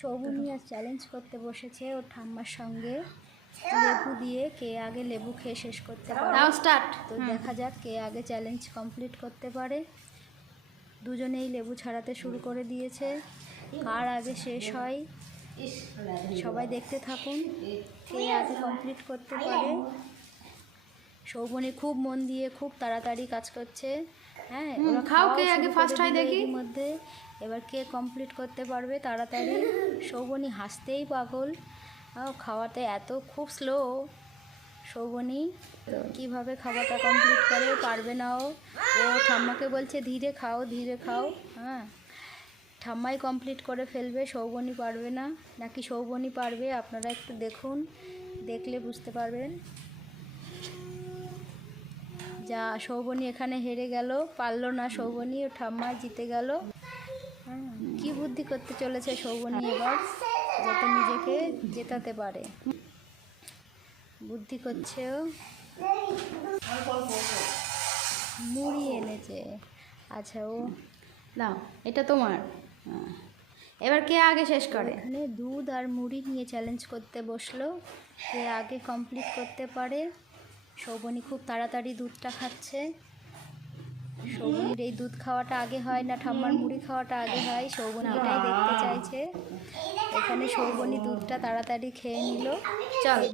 সৌবনী আর challenge করতে বসেছে ওর ঠাম্মার সঙ্গে লেবু দিয়ে কে আগে লেবু খেয়ে শেষ করতে পারে। নাও স্টার্ট। তো দেখা যাক কে আগে চ্যালেঞ্জ কমপ্লিট করতে পারে। দুজনেই লেবু ছাড়াতে শুরু করে দিয়েছে, কার আগে শেষ হয় সবাই দেখতে থাকুন, কে আগে কমপ্লিট করতে পারে। সৌবনী খুব মন দিয়ে খুব তাড়াতাড়ি কাজ করছে। হ্যাঁ, ওরা খাও, কে আগে ফার্স্ট হয় দেখি। এর মধ্যে এবার কে কমপ্লিট করতে পারবে তাড়াতাড়ি। সৌবনী হাসতেই পাগল, খাওয়াতে এত খুব স্লো। সৌবনী কীভাবে খাওয়াটা কমপ্লিট করে, পারবে না ও ঠাম্মাকে বলছে ধীরে খাও ধীরে খাও। হ্যাঁ, ঠাম্মাই কমপ্লিট করে ফেলবে, সৌবনী পারবে না। নাকি সৌবনী পারবে, আপনারা একটু দেখুন, দেখলে বুঝতে পারবেন। যা সৌবনী এখানে হেরে গেল, পারলো না সৌবনী, ও ঠাম্মা জিতে গেল। হ্যাঁ, কী বুদ্ধি করতে চলেছে সৌবনী এবার, যাতে নিজেকে জেতাতে পারে। বুদ্ধি করছে ও, মুড়ি এনেছে। আচ্ছা, ও নাও, এটা তোমার। এবার কে আগে শেষ করে? এখানে দুধ আর মুড়ি নিয়ে চ্যালেঞ্জ করতে বসলো, কে আগে কমপ্লিট করতে পারে। সৌবনী খুব তাড়াতাড়ি দুধটা খাচ্ছে। সৌবনীর এই দুধ খাওয়াটা আগে হয় না ঠাম্মার মুড়ি খাওয়াটা আগে হয়, সৌবনী এটাই দেখতে চাইছে। এখানে সৌবনী দুধটা তাড়াতাড়ি খেয়ে নিল। চল।